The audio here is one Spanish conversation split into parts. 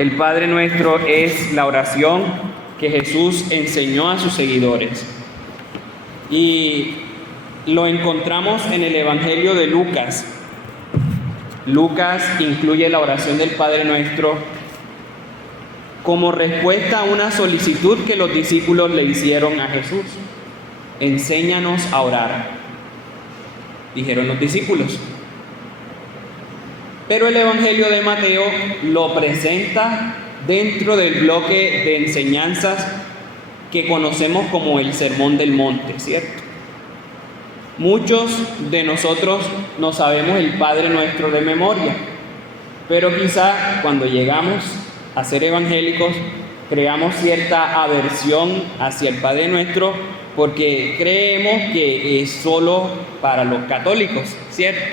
El Padre Nuestro es la oración que Jesús enseñó a sus seguidores. Y lo encontramos en el Evangelio de Lucas. Lucas incluye la oración del Padre Nuestro como respuesta a una solicitud que los discípulos le hicieron a Jesús. Enséñanos a orar, dijeron los discípulos. Pero el Evangelio de Mateo lo presenta dentro del bloque de enseñanzas que conocemos como el Sermón del Monte, ¿cierto? Muchos de nosotros no sabemos el Padre Nuestro de memoria, pero quizá cuando llegamos a ser evangélicos creamos cierta aversión hacia el Padre Nuestro porque creemos que es solo para los católicos, ¿cierto?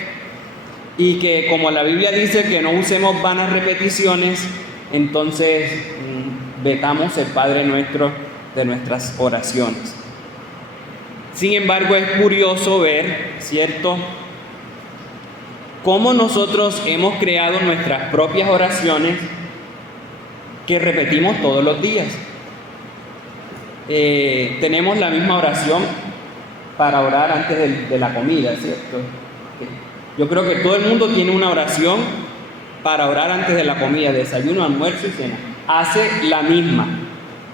Y que como la Biblia dice que no usemos vanas repeticiones, entonces vetamos el Padre Nuestro de nuestras oraciones. Sin embargo, es curioso ver, ¿cierto?, cómo nosotros hemos creado nuestras propias oraciones que repetimos todos los días. Tenemos la misma oración para orar antes de la comida, ¿cierto? Yo creo que todo el mundo tiene una oración para orar antes de la comida, desayuno, almuerzo y cena. Hace la misma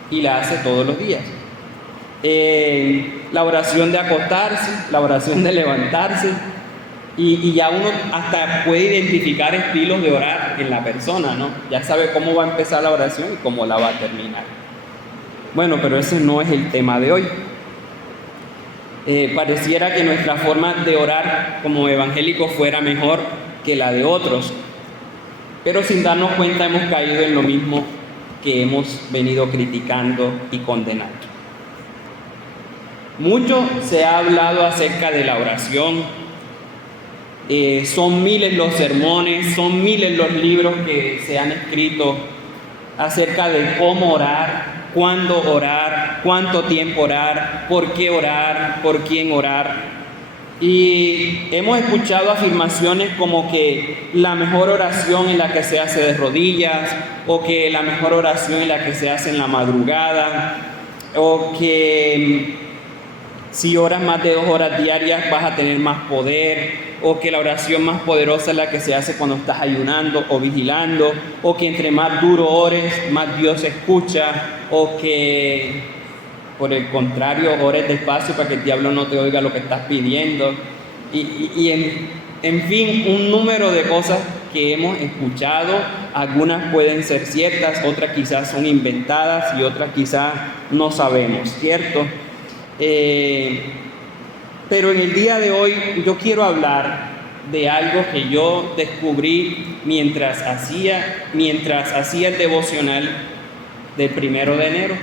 y la hace todos los días. La oración de acostarse, la oración de levantarse, y ya uno hasta puede identificar estilos de orar en la persona, ¿no? Ya sabe cómo va a empezar la oración y cómo la va a terminar. Bueno, pero ese no es el tema de hoy. Pareciera que nuestra forma de orar como evangélicos fuera mejor que la de otros, pero sin darnos cuenta hemos caído en lo mismo que hemos venido criticando y condenando. Mucho se ha hablado acerca de la oración, son miles los sermones, son miles los libros que se han escrito acerca de cómo orar, cuándo orar, cuánto tiempo orar, por qué orar, por quién orar. Y hemos escuchado afirmaciones como que la mejor oración es la que se hace de rodillas, o que la mejor oración es la que se hace en la madrugada, o que si oras más de 2 horas diarias vas a tener más poder, o que la oración más poderosa es la que se hace cuando estás ayunando o vigilando, o que entre más duro ores, más Dios escucha, o que por el contrario ores despacio para que el diablo no te oiga lo que estás pidiendo. En fin, un número de cosas que hemos escuchado, algunas pueden ser ciertas, otras quizás son inventadas y otras quizás no sabemos, ¿cierto? Pero en el día de hoy yo quiero hablar de algo que yo descubrí mientras hacía el devocional del 1 de enero.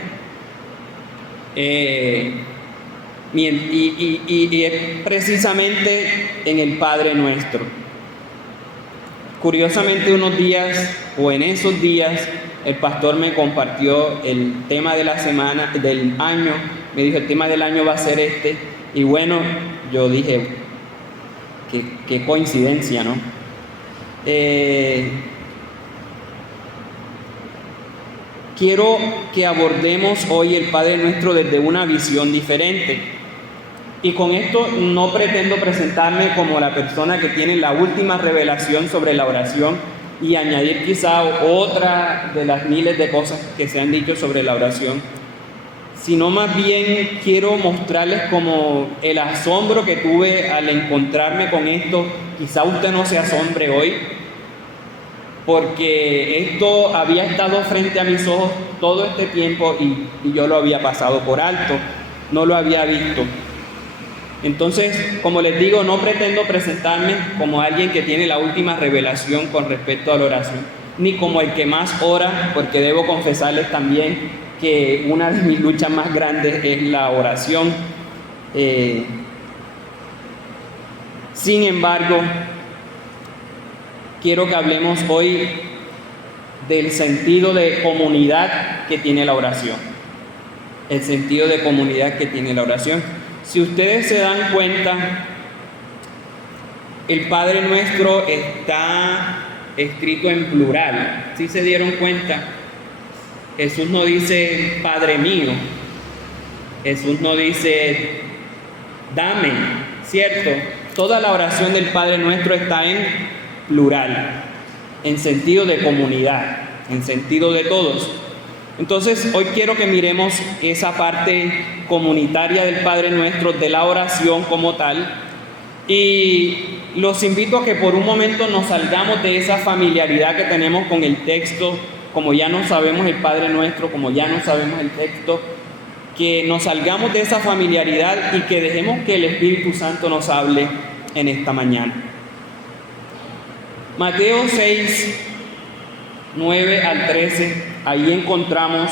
Y es precisamente en el Padre Nuestro. Curiosamente en esos días, el pastor me compartió el tema de la semana, del año. Me dijo, el tema del año va a ser este. Y bueno, yo dije, qué coincidencia, ¿no? Quiero que abordemos hoy el Padre Nuestro desde una visión diferente. Y con esto no pretendo presentarme como la persona que tiene la última revelación sobre la oración y añadir quizá otra de las miles de cosas que se han dicho sobre la oración, sino más bien quiero mostrarles como el asombro que tuve al encontrarme con esto. Quizá usted no se asombre hoy, porque esto había estado frente a mis ojos todo este tiempo y yo lo había pasado por alto, no lo había visto. Entonces, como les digo, no pretendo presentarme como alguien que tiene la última revelación con respecto a la oración, ni como el que más ora, porque debo confesarles también que una de mis luchas más grandes es la oración. Sin embargo, quiero que hablemos hoy del sentido de comunidad que tiene la oración. El sentido de comunidad que tiene la oración. Si ustedes se dan cuenta, el Padre Nuestro está escrito en plural. ¿Sí se dieron cuenta? Jesús no dice Padre mío, Jesús no dice dame, ¿cierto? Toda la oración del Padre Nuestro está en plural, en sentido de comunidad, en sentido de todos. Entonces, hoy quiero que miremos esa parte comunitaria del Padre Nuestro, de la oración como tal, y los invito a que por un momento nos salgamos de esa familiaridad que tenemos con el texto, como ya no sabemos el Padre Nuestro, como ya no sabemos el texto, que nos salgamos de esa familiaridad y que dejemos que el Espíritu Santo nos hable en esta mañana. Mateo 6, 9 al 13, ahí encontramos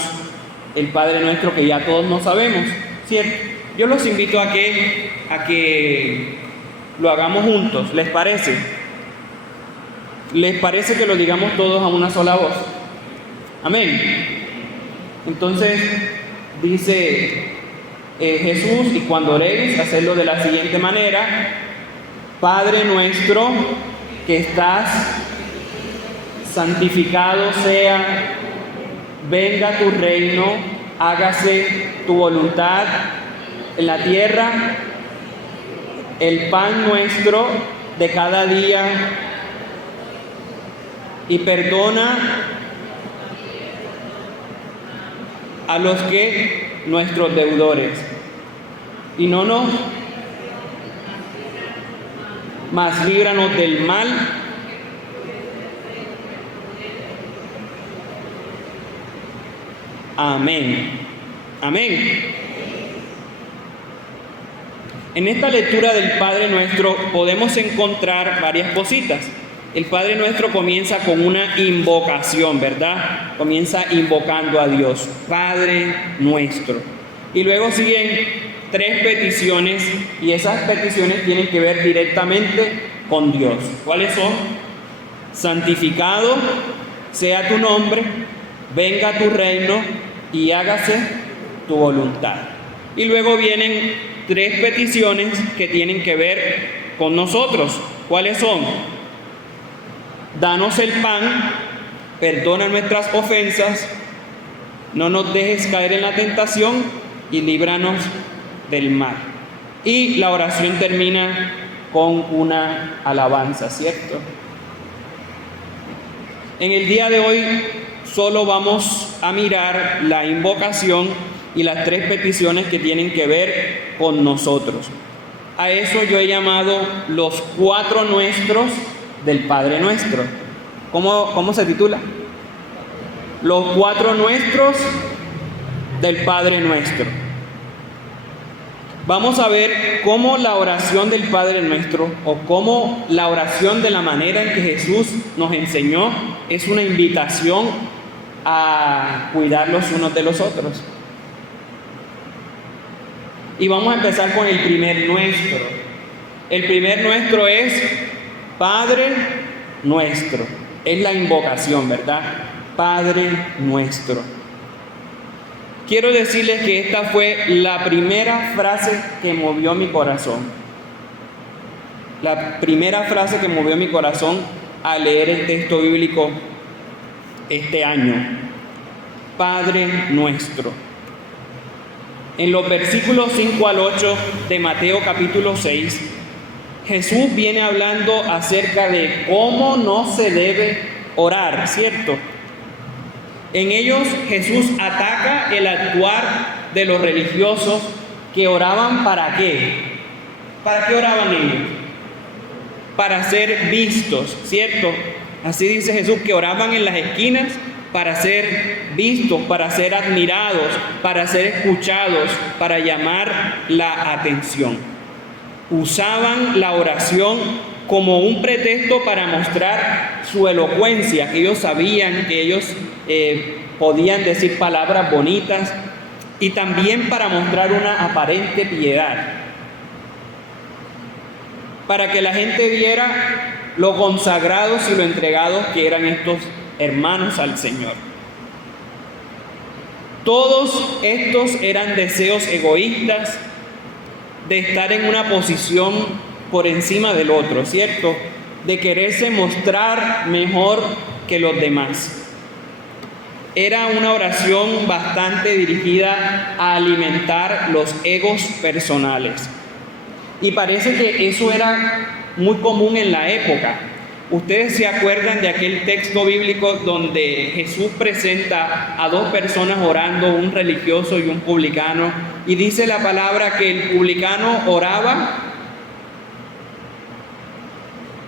el Padre Nuestro que ya todos no sabemos, ¿cierto? Yo los invito a que lo hagamos juntos, ¿les parece? ¿Les parece que lo digamos todos a una sola voz? Amén. Entonces, dice Jesús, y cuando oréis, hacedlo de la siguiente manera: Padre nuestro que estás, santificado sea, venga tu reino, hágase tu voluntad en la tierra. El pan nuestro de cada día, y perdona a los que nuestros deudores, y no nos, mas líbranos del mal. Amén. Amén. En esta lectura del Padre Nuestro podemos encontrar varias cositas. El Padre Nuestro comienza con una invocación, ¿verdad? Comienza invocando a Dios, Padre Nuestro. Y luego siguen 3 peticiones, y esas peticiones tienen que ver directamente con Dios. ¿Cuáles son? Santificado sea tu nombre, venga tu reino y hágase tu voluntad. Y luego vienen 3 peticiones que tienen que ver con nosotros. ¿Cuáles son? Danos el pan, perdona nuestras ofensas, no nos dejes caer en la tentación y líbranos del mal. Y la oración termina con una alabanza, ¿cierto? En el día de hoy solo vamos a mirar la invocación y las 3 peticiones que tienen que ver con nosotros. A eso yo he llamado los 4 nuestros del Padre Nuestro. ¿Cómo se titula? Los 4 nuestros del Padre Nuestro. Vamos a ver cómo la oración del Padre Nuestro, o cómo la oración de la manera en que Jesús nos enseñó, es una invitación a cuidar los unos de los otros. Y vamos a empezar con el primer nuestro. El primer nuestro es Padre Nuestro. Es la invocación, ¿verdad? Padre Nuestro. Quiero decirles que esta fue la primera frase que movió mi corazón. La primera frase que movió mi corazón al leer el texto bíblico este año. Padre Nuestro. En los versículos 5 al 8 de Mateo capítulo 6, Jesús viene hablando acerca de cómo no se debe orar, ¿cierto? En ellos Jesús ataca el actuar de los religiosos que oraban ¿para qué? ¿Para qué oraban ellos? Para ser vistos, ¿cierto? Así dice Jesús, que oraban en las esquinas para ser vistos, para ser admirados, para ser escuchados, para llamar la atención. Usaban la oración como un pretexto para mostrar su elocuencia, que ellos sabían que ellos podían decir palabras bonitas, y también para mostrar una aparente piedad, para que la gente viera lo consagrados y lo entregados que eran estos hermanos al Señor. Todos estos eran deseos egoístas de estar en una posición por encima del otro, ¿cierto? de quererse mostrar mejor que los demás. Era una oración bastante dirigida a alimentar los egos personales. Y parece que eso era muy común en la época. Ustedes se acuerdan de aquel texto bíblico donde Jesús presenta a dos personas orando, un religioso y un publicano, y dice la palabra que el publicano oraba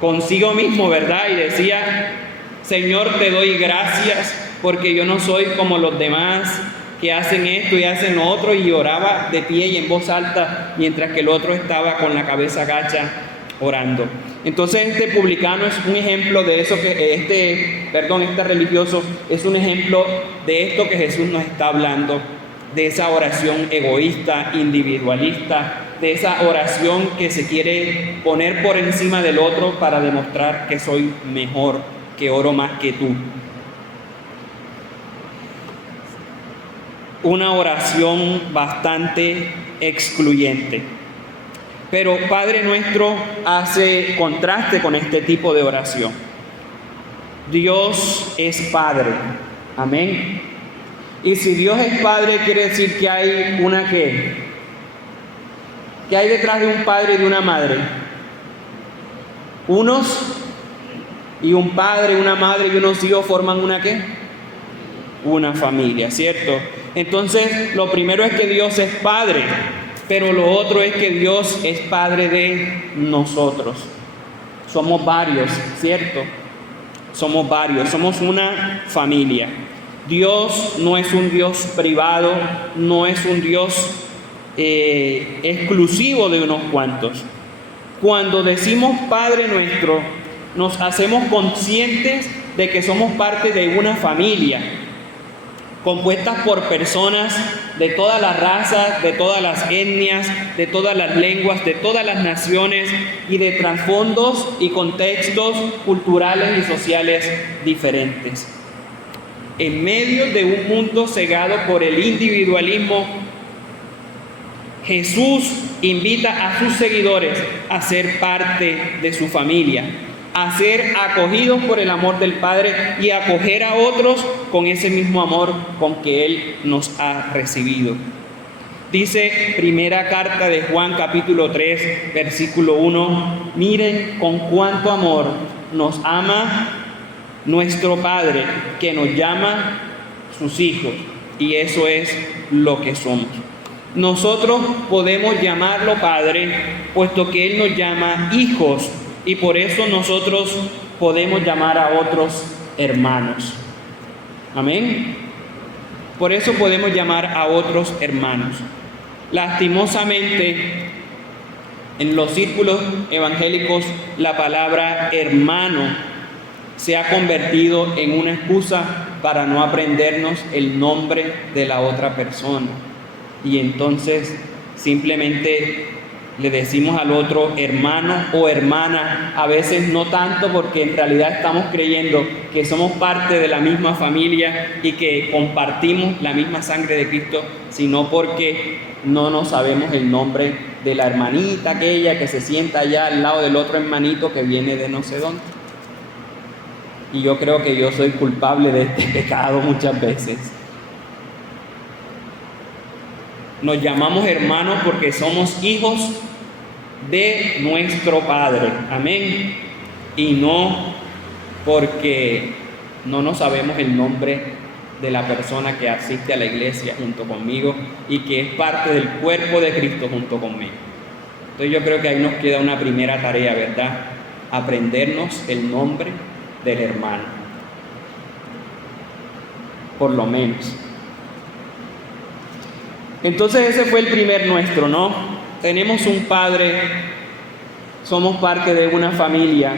consigo mismo, ¿verdad? Y decía: Señor, te doy gracias porque yo no soy como los demás que hacen esto y hacen lo otro, y oraba de pie y en voz alta, mientras que el otro estaba con la cabeza gacha orando. Entonces este publicano es un ejemplo de eso que este religioso es un ejemplo de esto que Jesús nos está hablando, de esa oración egoísta, individualista, de esa oración que se quiere poner por encima del otro para demostrar que soy mejor, que oro más que tú. Una oración bastante excluyente. Pero Padre Nuestro hace contraste con este tipo de oración. Dios es Padre. Amén. Y si Dios es Padre, quiere decir que hay una ¿qué? ¿Qué hay detrás de un padre y de una madre? Unos y un padre, una madre y unos hijos forman una ¿qué? Una familia, ¿cierto? Entonces, lo primero es que Dios es Padre. Pero lo otro es que Dios es Padre de nosotros. Somos varios, ¿cierto? Somos varios, somos una familia. Dios no es un Dios privado, no es un Dios exclusivo de unos cuantos. Cuando decimos Padre Nuestro, nos hacemos conscientes de que somos parte de una familia, compuestas por personas de todas las razas, de todas las etnias, de todas las lenguas, de todas las naciones y de trasfondos y contextos culturales y sociales diferentes. En medio de un mundo cegado por el individualismo, Jesús invita a sus seguidores a ser parte de su familia, a ser acogidos por el amor del Padre y acoger a otros con ese mismo amor con que Él nos ha recibido. Dice primera carta de Juan capítulo 3 versículo 1: miren con cuánto amor nos ama nuestro Padre, que nos llama sus hijos, y eso es lo que somos. Nosotros podemos llamarlo Padre, puesto que Él nos llama hijos, y por eso nosotros podemos llamar a otros hermanos. Amén. Por eso podemos llamar a otros hermanos. Lastimosamente, en los círculos evangélicos, la palabra hermano se ha convertido en una excusa para no aprendernos el nombre de la otra persona. Y entonces simplemente le decimos al otro hermano o hermana, a veces no tanto porque en realidad estamos creyendo que somos parte de la misma familia y que compartimos la misma sangre de Cristo, sino porque no nos sabemos el nombre de la hermanita aquella que se sienta allá al lado del otro hermanito que viene de no sé dónde. Y yo creo que yo soy culpable de este pecado muchas veces. Nos llamamos hermanos porque somos hijos de nuestro Padre, amén, y no porque no nos sabemos el nombre de la persona que asiste a la iglesia junto conmigo y que es parte del cuerpo de Cristo junto conmigo. Entonces yo creo que ahí nos queda una primera tarea, ¿verdad? Aprendernos el nombre del hermano, por lo menos. Entonces ese fue el primer nuestro, ¿no? Tenemos un Padre, somos parte de una familia,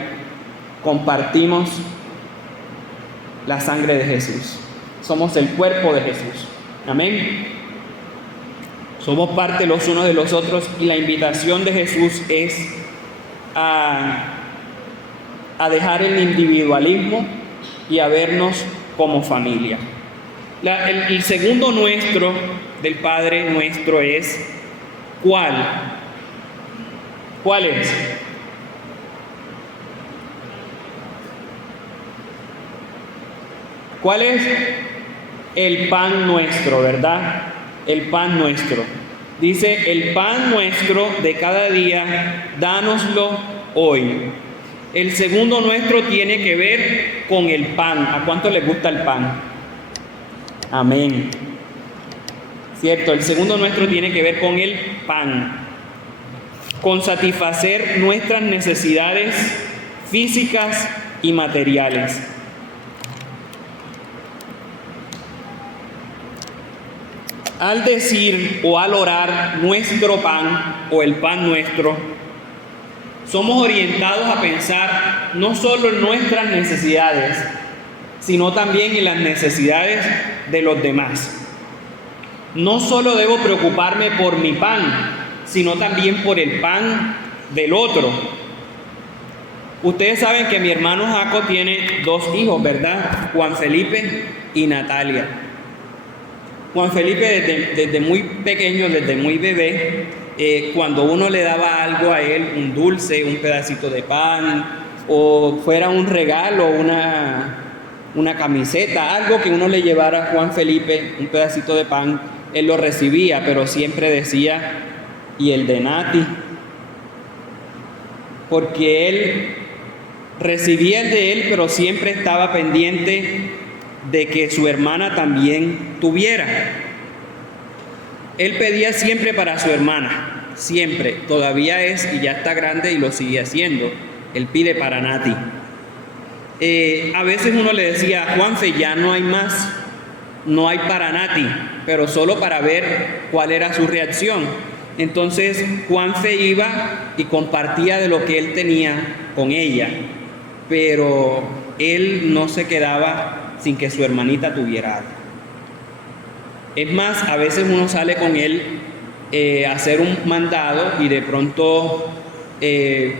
compartimos la sangre de Jesús, somos el cuerpo de Jesús, amén. Somos parte los unos de los otros y la invitación de Jesús es a dejar el individualismo y a vernos como familia. El segundo nuestro del Padre Nuestro es ¿cuál? ¿Cuál es? ¿Cuál es el pan nuestro, verdad? El pan nuestro. Dice, el pan nuestro de cada día, dánoslo hoy. El segundo nuestro tiene que ver con el pan. ¿A cuánto les gusta el pan? Amén. Cierto, el segundo nuestro tiene que ver con el pan, con satisfacer nuestras necesidades físicas y materiales. Al decir o al orar nuestro pan o el pan nuestro, somos orientados a pensar no solo en nuestras necesidades, sino también en las necesidades de los demás. No solo debo preocuparme por mi pan, sino también por el pan del otro. Ustedes saben que mi hermano Jaco tiene 2 hijos, ¿verdad? Juan Felipe y Natalia. Juan Felipe desde muy pequeño, desde muy bebé, cuando uno le daba algo a él, un dulce, un pedacito de pan, o fuera un regalo, una camiseta, algo que uno le llevara a Juan Felipe, un pedacito de pan, él lo recibía, pero siempre decía, ¿y el de Nati? Porque él recibía el de él, pero siempre estaba pendiente de que su hermana también tuviera. Él pedía siempre para su hermana, siempre, todavía es y ya está grande y lo sigue haciendo. Él pide para Nati. A veces uno le decía, Juanfe, ya no hay más, no hay para Nati, pero solo para ver cuál era su reacción. Entonces Juanfe iba y compartía de lo que él tenía con ella, pero él no se quedaba sin que su hermanita tuviera algo. Es más, a veces uno sale con él a hacer un mandado y de pronto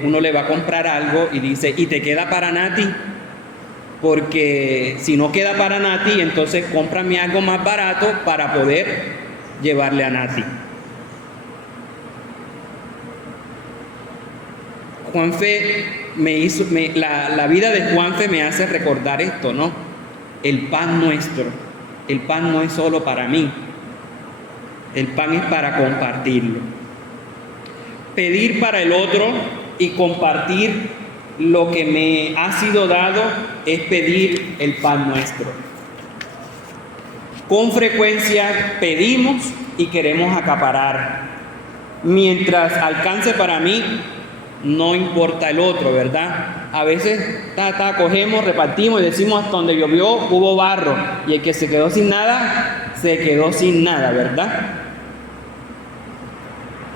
uno le va a comprar algo y dice, ¿y te queda para Nati? Porque si no queda para Nati, entonces cómprame algo más barato para poder llevarle a Nati. Juanfe la vida de Juanfe me hace recordar esto, ¿no? El pan nuestro. El pan no es solo para mí. El pan es para compartirlo. Pedir para el otro y compartir lo que me ha sido dado es pedir el pan nuestro. Con frecuencia pedimos y queremos acaparar. Mientras alcance para mí, no importa el otro, ¿verdad? A veces cogemos, repartimos y decimos hasta donde llovió hubo barro, y el que se quedó sin nada, se quedó sin nada, ¿verdad?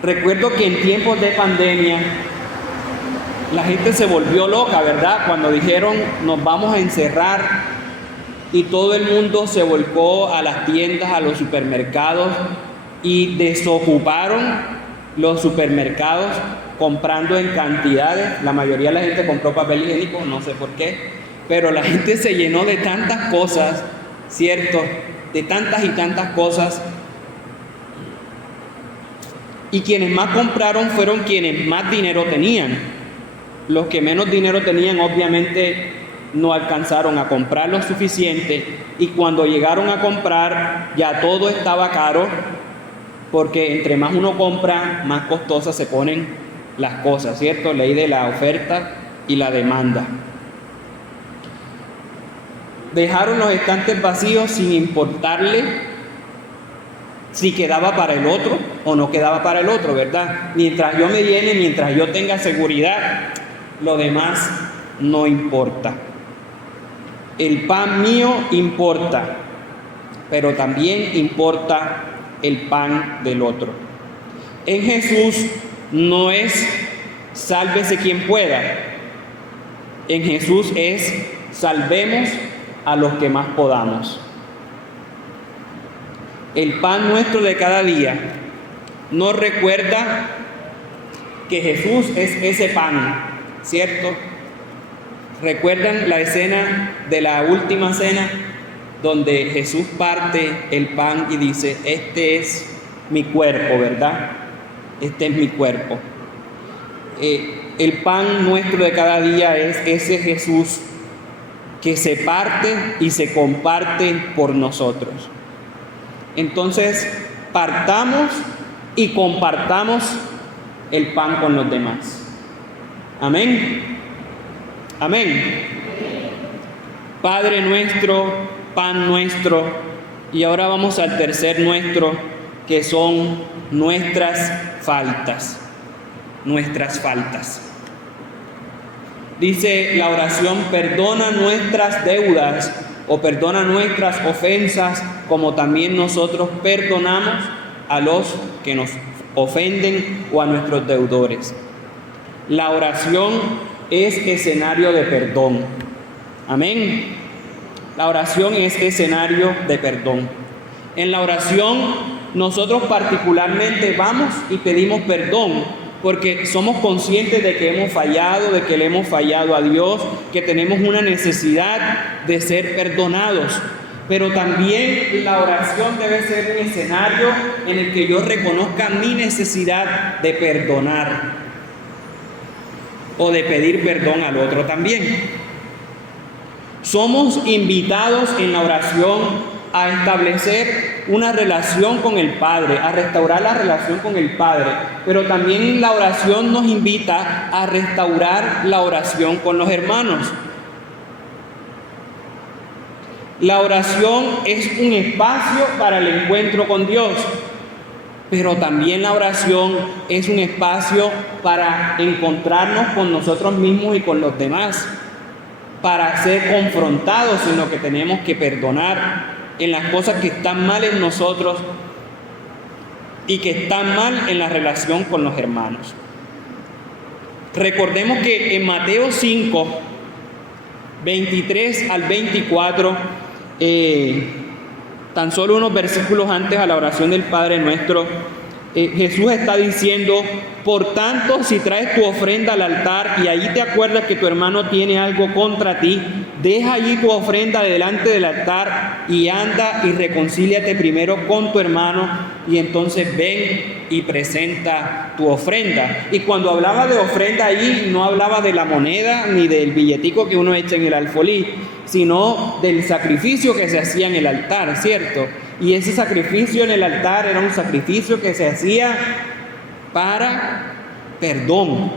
Recuerdo que en tiempos de pandemia la gente se volvió loca, ¿verdad? Cuando dijeron nos vamos a encerrar y todo el mundo se volcó a las tiendas, a los supermercados y desocuparon los supermercados comprando en cantidades. La mayoría de la gente compró papel higiénico, no sé por qué, pero la gente se llenó de tantas cosas, ¿cierto? De tantas y tantas cosas. Y quienes más compraron fueron quienes más dinero tenían. Los que menos dinero tenían obviamente no alcanzaron a comprar lo suficiente, y cuando llegaron a comprar ya todo estaba caro, porque entre más uno compra, más costosas se ponen las cosas, ¿cierto? Ley de la oferta y la demanda. Dejaron los estantes vacíos sin importarle si quedaba para el otro o no quedaba para el otro, ¿verdad? Mientras yo me llene, mientras yo tenga seguridad, lo demás no importa. El pan mío importa, pero también importa el pan del otro. En Jesús no es sálvese quien pueda. En Jesús es salvemos a los que más podamos. El pan nuestro de cada día nos recuerda que Jesús es ese pan, ¿cierto? ¿Recuerdan la escena de la última cena donde Jesús parte el pan y dice, este es mi cuerpo, ¿verdad? Este es mi cuerpo. El pan nuestro de cada día es ese Jesús que se parte y se comparte por nosotros. Entonces, partamos y compartamos el pan con los demás. Amén. Amén. Padre nuestro, pan nuestro, y ahora vamos al tercer nuestro, que son nuestras faltas. Nuestras faltas. Dice la oración: perdona nuestras deudas o perdona nuestras ofensas, como también nosotros perdonamos a los que nos ofenden o a nuestros deudores. La oración es escenario de perdón. Amén. La oración es escenario de perdón. En la oración nosotros particularmente vamos y pedimos perdón, porque somos conscientes de que hemos fallado, de que le hemos fallado a Dios, que tenemos una necesidad de ser perdonados. Pero también la oración debe ser un escenario en el que yo reconozca mi necesidad de perdonar o de pedir perdón al otro también. Somos invitados en la oración a establecer una relación con el Padre, a restaurar la relación con el Padre, pero también la oración nos invita a restaurar la oración con los hermanos. La oración es un espacio para el encuentro con Dios, pero también la oración es un espacio para encontrarnos con nosotros mismos y con los demás, para ser confrontados en lo que tenemos que perdonar, en las cosas que están mal en nosotros y que están mal en la relación con los hermanos. Recordemos que en Mateo 5, 23 al 24, tan solo unos versículos antes a la oración del Padre Nuestro, Jesús está diciendo: por tanto, si traes tu ofrenda al altar y allí te acuerdas que tu hermano tiene algo contra ti, deja allí tu ofrenda delante del altar y anda y reconcíliate primero con tu hermano, y entonces ven y presenta tu ofrenda. Y cuando hablaba de ofrenda allí, no hablaba de la moneda ni del billetico que uno echa en el alfolí, sino del sacrificio que se hacía en el altar, ¿cierto? Y ese sacrificio en el altar era un sacrificio que se hacía para perdón,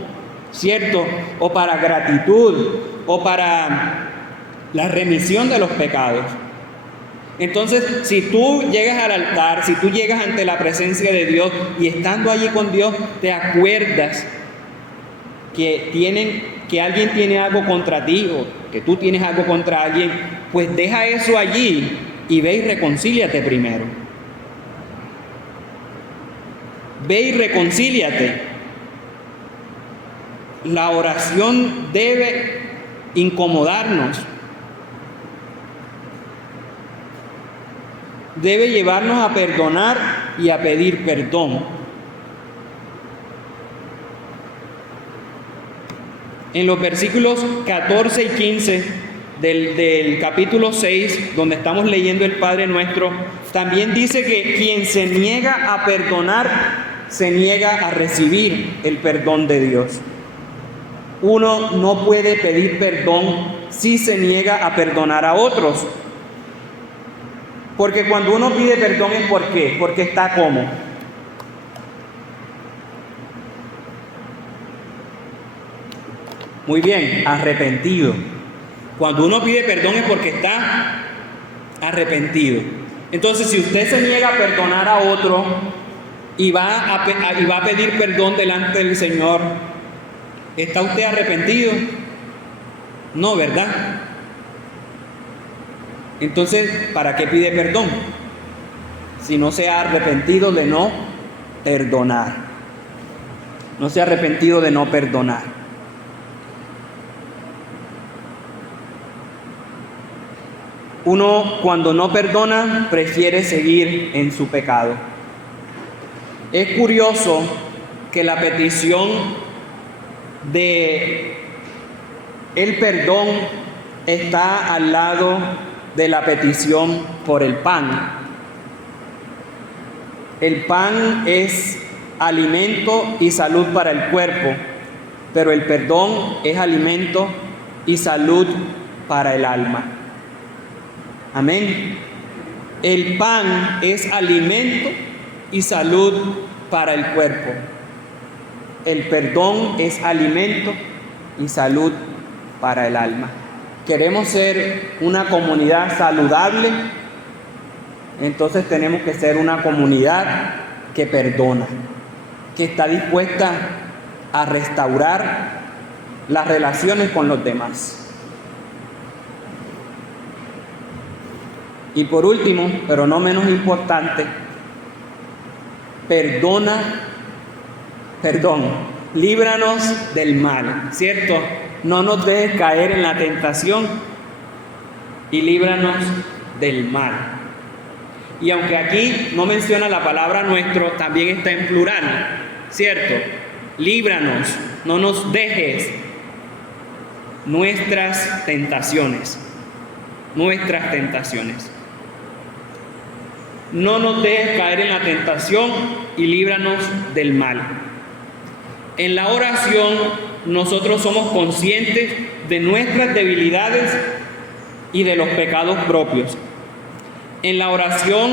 ¿cierto? O para gratitud, o para la remisión de los pecados. Entonces, si tú llegas al altar, si tú llegas ante la presencia de Dios y estando allí con Dios, te acuerdas que alguien tiene algo contra ti o que tú tienes algo contra alguien, pues deja eso allí y ve y reconcíliate primero. Ve y reconcíliate. La oración debe incomodarnos. Debe llevarnos a perdonar y a pedir perdón. En los versículos 14 y 15 del capítulo 6, donde estamos leyendo el Padre Nuestro, también dice que quien se niega a perdonar, se niega a recibir el perdón de Dios. Uno no puede pedir perdón si se niega a perdonar a otros. Porque cuando uno pide perdón es ¿por qué? Porque está ¿cómo? Muy bien, arrepentido. Cuando uno pide perdón es porque está arrepentido. Entonces, si usted se niega a perdonar a otro y va a pedir perdón delante del Señor, ¿está usted arrepentido? No, ¿verdad? Entonces, ¿para qué pide perdón? Si no se ha arrepentido de no perdonar. No se ha arrepentido de no perdonar. Uno, cuando no perdona, prefiere seguir en su pecado. Es curioso que la petición de el perdón está al lado de la petición por el pan. El pan es alimento y salud para el cuerpo, pero el perdón es alimento y salud para el alma. Amén. El pan es alimento y salud para el cuerpo. El perdón es alimento y salud para el alma. Queremos ser una comunidad saludable, entonces tenemos que ser una comunidad que perdona, que está dispuesta a restaurar las relaciones con los demás. Y por último, pero no menos importante, líbranos del mal, ¿cierto? No nos dejes caer en la tentación y líbranos del mal. Y aunque aquí no menciona la palabra nuestro, también está en plural, ¿cierto? Líbranos, no nos dejes nuestras tentaciones. No nos dejes caer en la tentación y líbranos del mal. En la oración nosotros somos conscientes de nuestras debilidades y de los pecados propios. En la oración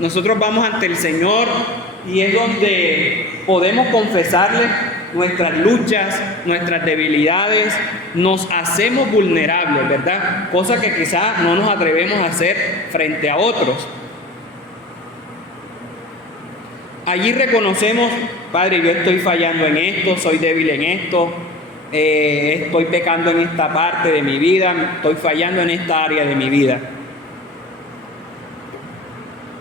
nosotros vamos ante el Señor y es donde podemos confesarle nuestras luchas, nuestras debilidades, nos hacemos vulnerables, ¿verdad? Cosa que quizás no nos atrevemos a hacer frente a otros. Allí reconocemos, Padre, yo estoy fallando en esto, soy débil en esto, estoy pecando en esta parte de mi vida, estoy fallando en esta área de mi vida.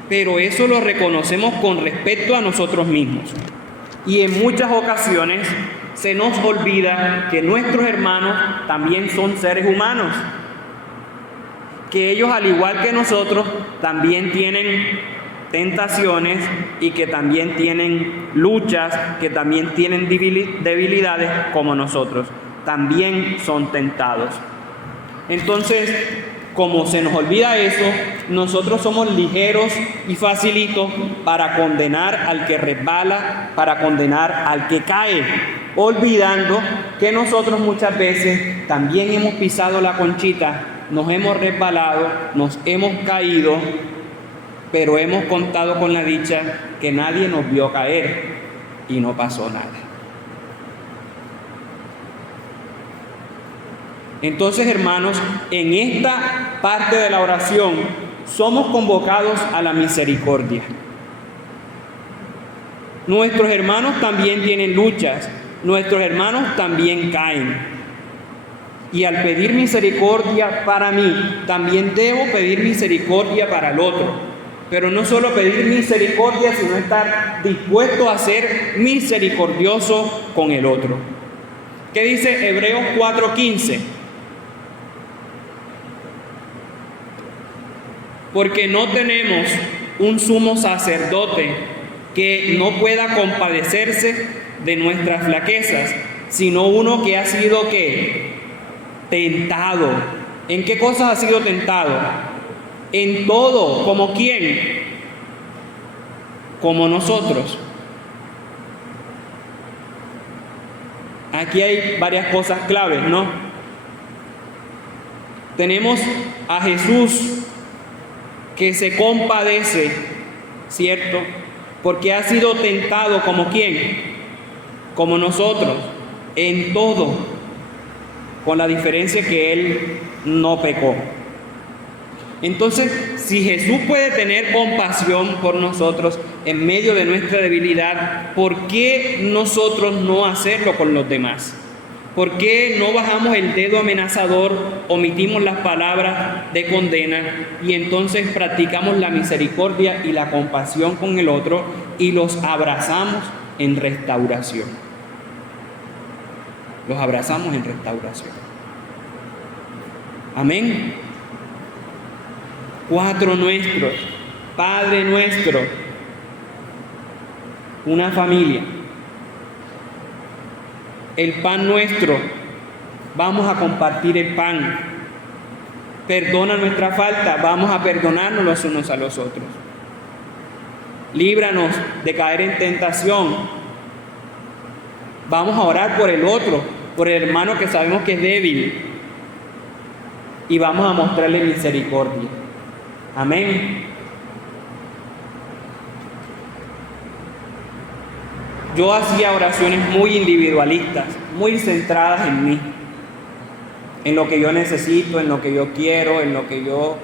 Pero eso lo reconocemos con respecto a nosotros mismos. Y en muchas ocasiones se nos olvida que nuestros hermanos también son seres humanos, que ellos, al igual que nosotros, también tienen tentaciones y que también tienen luchas, que también tienen debilidades como nosotros, también son tentados. Entonces, como se nos olvida eso, nosotros somos ligeros y facilitos para condenar al que resbala, para condenar al que cae, olvidando que nosotros muchas veces también hemos pisado la conchita, nos hemos resbalado, nos hemos caído, pero hemos contado con la dicha que nadie nos vio caer y no pasó nada. Entonces, hermanos, en esta parte de la oración somos convocados a la misericordia. Nuestros hermanos también tienen luchas, nuestros hermanos también caen. Y al pedir misericordia para mí, también debo pedir misericordia para el otro. Pero no solo pedir misericordia, sino estar dispuesto a ser misericordioso con el otro. ¿Qué dice Hebreos 4:15? Porque no tenemos un sumo sacerdote que no pueda compadecerse de nuestras flaquezas, sino uno que ha sido ¿qué? Tentado. ¿En qué cosas ha sido tentado? En todo. ¿Como quién? Como nosotros. Aquí hay varias cosas claves, ¿no? Tenemos a Jesús que se compadece, ¿cierto? Porque ha sido tentado como quién, como nosotros, en todo, con la diferencia que Él no pecó. Entonces, si Jesús puede tener compasión por nosotros en medio de nuestra debilidad, ¿por qué nosotros no hacerlo con los demás? ¿Por qué no bajamos el dedo amenazador, omitimos las palabras de condena y entonces practicamos la misericordia y la compasión con el otro y los abrazamos en restauración? Los abrazamos en restauración. Amén. 4 nuestros, Padre nuestro, una familia. El pan nuestro, vamos a compartir el pan. Perdona nuestra falta, vamos a perdonarnos los unos a los otros. Líbranos de caer en tentación. Vamos a orar por el otro, por el hermano que sabemos que es débil. y vamos a mostrarle misericordia. Amén. Yo hacía oraciones muy individualistas, muy centradas en mí, en lo que yo necesito, en lo que yo quiero, en lo que yo...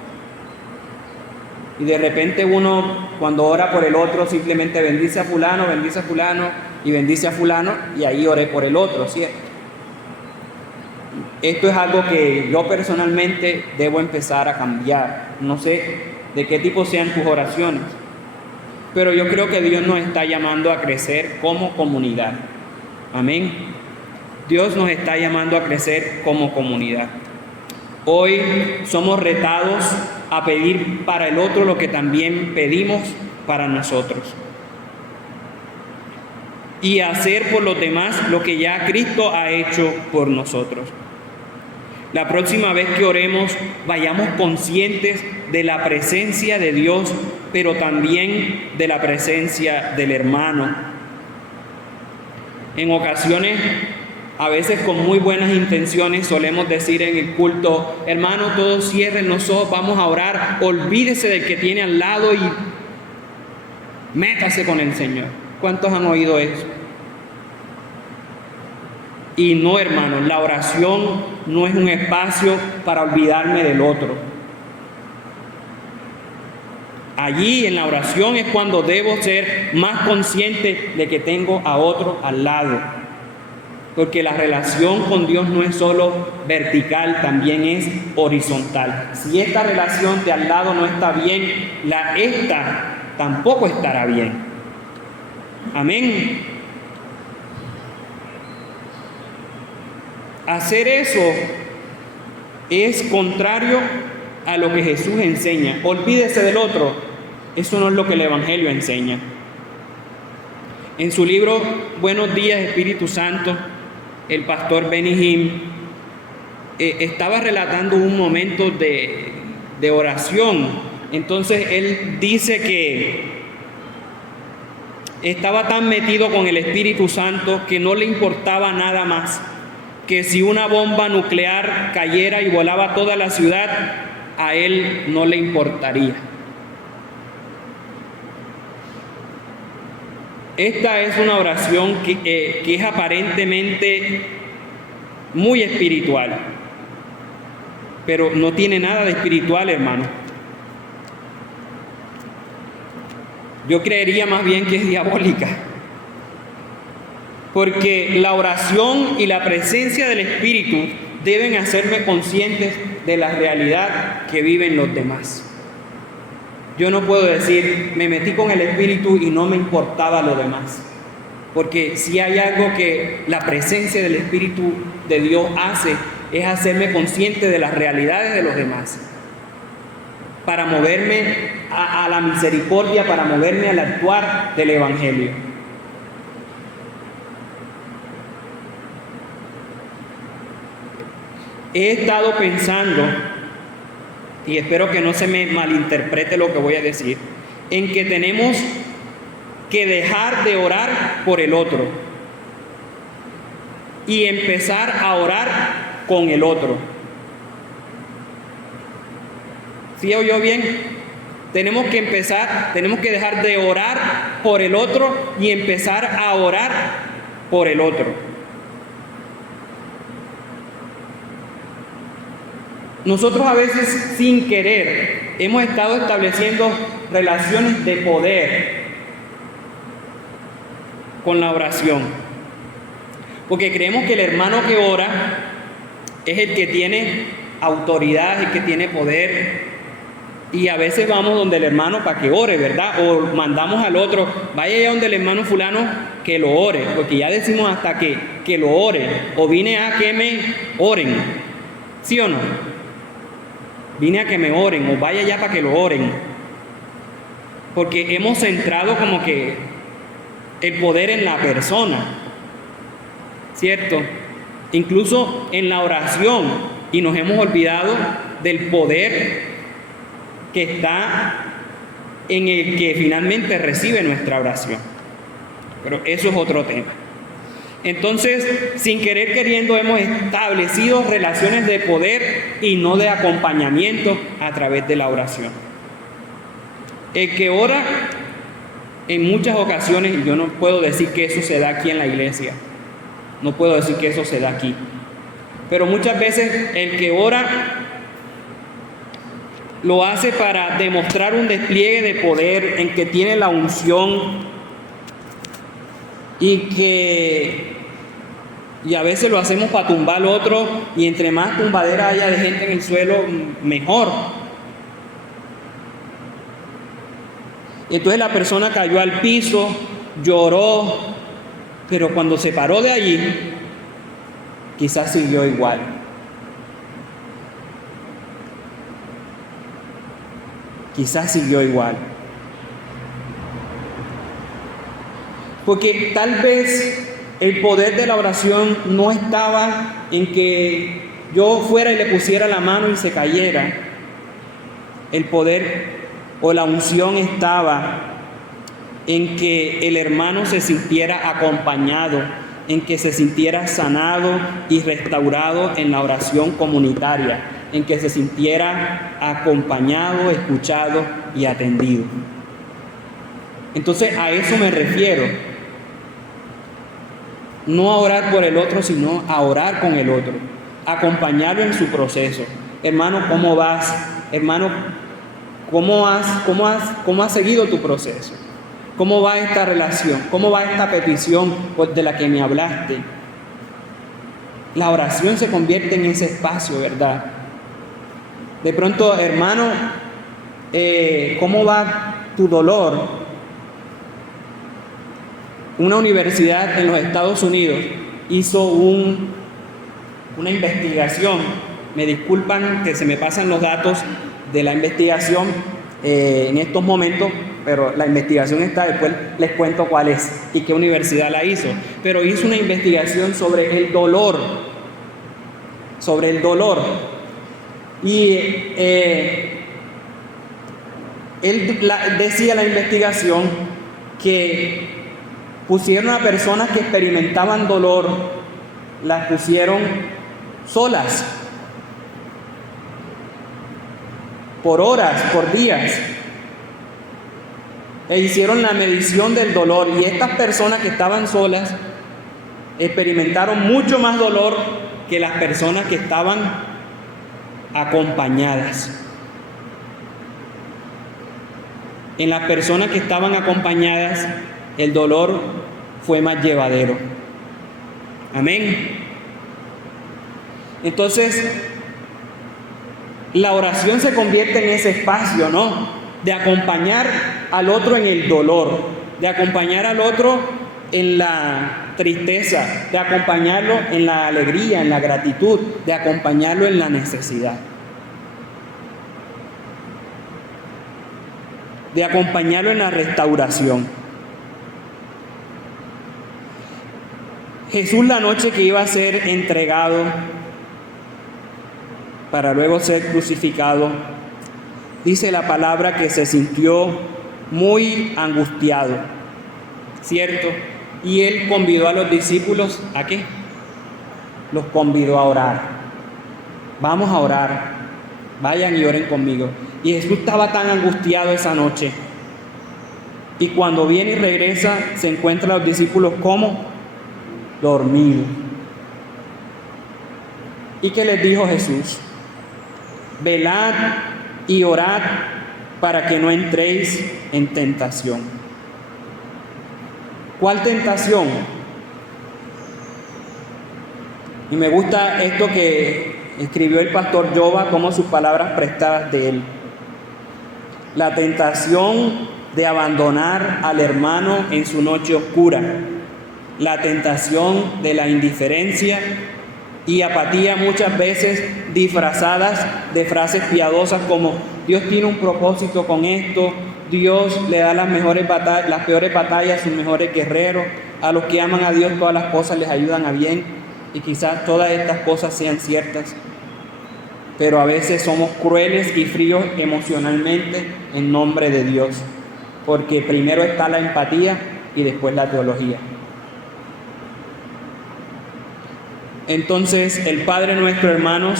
Y de repente uno, cuando ora por el otro, simplemente bendice a fulano y bendice a fulano, y ahí oré por el otro, ¿cierto? Esto es algo que yo personalmente debo empezar a cambiar. No sé de qué tipo sean tus oraciones, pero yo creo que Dios nos está llamando a crecer como comunidad. Amén. Dios nos está llamando a crecer como comunidad. Hoy somos retados a pedir para el otro lo que también pedimos para nosotros. Y a hacer por los demás lo que ya Cristo ha hecho por nosotros. La próxima vez que oremos, vayamos conscientes de la presencia de Dios, pero también de la presencia del hermano. En ocasiones, a veces con muy buenas intenciones, solemos decir en el culto: hermano, todos cierren los ojos, vamos a orar, olvídese del que tiene al lado y métase con el Señor. ¿Cuántos han oído eso? Y no, hermanos, la oración no es un espacio para olvidarme del otro. Allí en la oración es cuando debo ser más consciente de que tengo a otro al lado. Porque la relación con Dios no es solo vertical, también es horizontal. Si esta relación de al lado no está bien, esta tampoco estará bien. Amén. Hacer eso es contrario a lo que Jesús enseña. Olvídese del otro. Eso no es lo que el Evangelio enseña. En su libro Buenos días, Espíritu Santo, el pastor Benny Hinn estaba relatando un momento de oración. Entonces él dice que estaba tan metido con el Espíritu Santo que no le importaba nada más que si una bomba nuclear cayera y volaba toda la ciudad, a él no le importaría. Esta es una oración que es aparentemente muy espiritual, pero no tiene nada de espiritual, hermano. Yo creería más bien que es diabólica, porque la oración y la presencia del Espíritu deben hacerme conscientes de la realidad que viven los demás. Yo no puedo decir, me metí con el Espíritu y no me importaba lo demás. Porque si hay algo que la presencia del Espíritu de Dios hace, es hacerme consciente de las realidades de los demás. Para moverme a la misericordia, para moverme al actuar del Evangelio. He estado pensando, y espero que no se me malinterprete lo que voy a decir, en que tenemos que dejar de orar por el otro y empezar a orar con el otro. ¿Sí oyó bien? Tenemos que dejar de orar por el otro y empezar a orar por el otro. Nosotros a veces sin querer hemos estado estableciendo relaciones de poder con la oración, porque creemos que el hermano que ora es el que tiene autoridad, el que tiene poder, y a veces vamos donde el hermano para que ore, ¿verdad? O mandamos al otro, vaya allá donde el hermano fulano que lo ore, porque ya decimos hasta que lo ore, o vine a que me oren, ¿sí o no? Vine a que me oren, o vaya allá para que lo oren. Porque hemos centrado como que el poder en la persona, ¿cierto? Incluso en la oración, y nos hemos olvidado del poder que está en el que finalmente recibe nuestra oración. Pero eso es otro tema. Entonces, sin querer queriendo, hemos establecido relaciones de poder y no de acompañamiento a través de la oración. El que ora, en muchas ocasiones, yo no puedo decir que eso se da aquí en la iglesia, no puedo decir que eso se da aquí, pero muchas veces el que ora lo hace para demostrar un despliegue de poder en que tiene la unción y a veces lo hacemos para tumbar al otro, y entre más tumbadera haya de gente en el suelo, mejor. Entonces la persona cayó al piso, lloró, pero cuando se paró de allí, quizás siguió igual. Quizás siguió igual. Porque tal vez el poder de la oración no estaba en que yo fuera y le pusiera la mano y se cayera. El poder o la unción estaba en que el hermano se sintiera acompañado, en que se sintiera sanado y restaurado en la oración comunitaria, en que se sintiera acompañado, escuchado y atendido. Entonces a eso me refiero. No a orar por el otro, sino a orar con el otro, acompañarlo en su proceso. Hermano, ¿cómo vas? Hermano, ¿cómo has seguido tu proceso? ¿Cómo va esta relación? ¿Cómo va esta petición de la que me hablaste? La oración se convierte en ese espacio, ¿verdad? De pronto, hermano, ¿cómo va tu dolor? Una universidad en los Estados Unidos hizo una investigación. Me disculpan que se me pasan los datos de la investigación en estos momentos, pero la investigación está, después les cuento cuál es y qué universidad la hizo. Pero hizo una investigación sobre el dolor. Y decía la investigación que pusieron a personas que experimentaban dolor, las pusieron solas, por horas, por días, e hicieron la medición del dolor, y estas personas que estaban solas experimentaron mucho más dolor que las personas que estaban acompañadas. En las personas que estaban acompañadas, el dolor fue más llevadero. Amén. Entonces, la oración se convierte en ese espacio, ¿no? De acompañar al otro en el dolor, de acompañar al otro en la tristeza, de acompañarlo en la alegría, en la gratitud, de acompañarlo en la necesidad, de acompañarlo en la restauración. Jesús, la noche que iba a ser entregado para luego ser crucificado, dice la palabra que se sintió muy angustiado, ¿cierto? Y él convidó a los discípulos, ¿a qué? Los convidó a orar. Vamos a orar, vayan y oren conmigo. Y Jesús estaba tan angustiado esa noche. Y cuando viene y regresa, se encuentra a los discípulos como dormidos. ¿Y qué les dijo Jesús? Velad y orad para que no entréis en tentación. ¿Cuál tentación? Y me gusta esto que escribió el pastor Jova, como sus palabras prestadas de él. La tentación de abandonar al hermano en su noche oscura. La tentación de la indiferencia y apatía, muchas veces disfrazadas de frases piadosas como Dios tiene un propósito con esto, Dios le da las peores batallas a sus mejores guerreros, a los que aman a Dios todas las cosas les ayudan a bien, y quizás todas estas cosas sean ciertas, pero a veces somos crueles y fríos emocionalmente en nombre de Dios, porque primero está la empatía y después la teología. Entonces el Padre Nuestro, hermanos,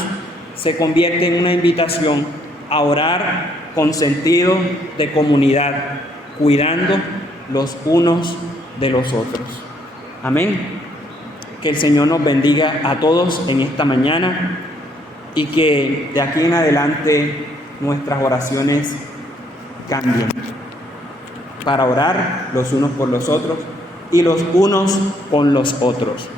se convierte en una invitación a orar con sentido de comunidad, cuidando los unos de los otros. Amén. Que el Señor nos bendiga a todos en esta mañana y que de aquí en adelante nuestras oraciones cambien para orar los unos por los otros y los unos con los otros.